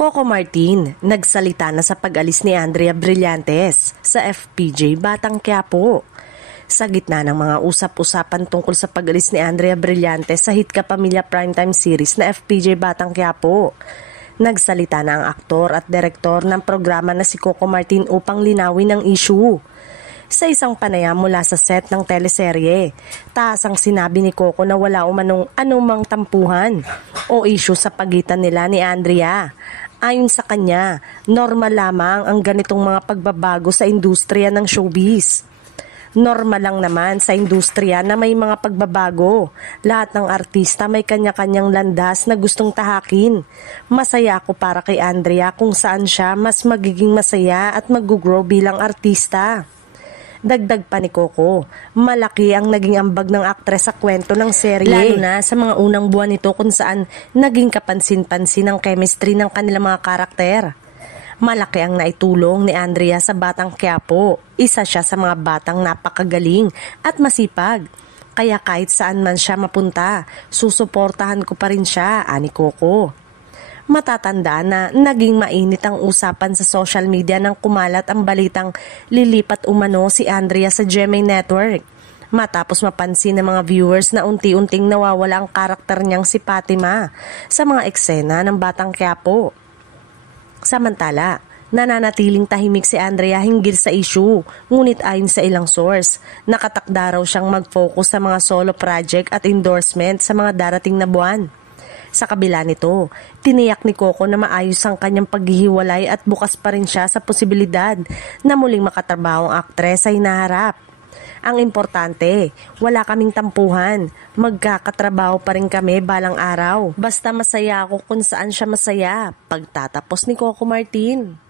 Coco Martin, nagsalita na sa pag-alis ni Andrea Brillantes sa FPJ Batang Quiapo. Sa gitna ng mga usap-usapan tungkol sa pag-alis ni Andrea Brillantes sa Hit Ka Pamilya primetime series na FPJ Batang Quiapo, nagsalita na ang aktor at direktor ng programa na si Coco Martin upang linawin ang issue. Sa isang panayam mula sa set ng teleserye, taas ang sinabi ni Coco na wala umanong anumang tampuhan o issue sa pagitan nila ni Andrea. Ayon sa kanya, normal lamang ang ganitong mga pagbabago sa industriya ng showbiz. Normal lang naman sa industriya na may mga pagbabago. Lahat ng artista may kanya-kanyang landas na gustong tahakin. Masaya ako para kay Andrea kung saan siya mas magiging masaya at mag-grow bilang artista. Dagdag pa ni Coco, malaki ang naging ambag ng aktres sa kwento ng serye. Lalo na sa mga unang buwan nito kung saan naging kapansin-pansin ang chemistry ng kanilang mga karakter. Malaki ang naitulong ni Andrea sa Batang Quiapo. Isa siya sa mga batang napakagaling at masipag. Kaya kahit saan man siya mapunta, susuportahan ko pa rin siya, ani Coco. Matatandaan na naging mainit ang usapan sa social media nang kumalat ang balitang lilipat umano si Andrea sa GMA Network. Matapos mapansin ng mga viewers na unti-unting nawawala ang karakter niyang si Fatima sa mga eksena ng Batang Quiapo. Samantala, nananatiling tahimik si Andrea hinggil sa issue, ngunit ayon sa ilang source, nakatakda raw siyang mag-focus sa mga solo project at endorsement sa mga darating na buwan. Sa kabila nito, tiniyak ni Coco na maayos ang kanyang paghihiwalay at bukas pa rin siya sa posibilidad na muling makatrabaho ang aktres sa hinaharap. Ang importante, wala kaming tampuhan, magkakatrabaho pa rin kami balang araw. Basta masaya ako kung saan siya masaya, pagtatapos ni Coco Martin.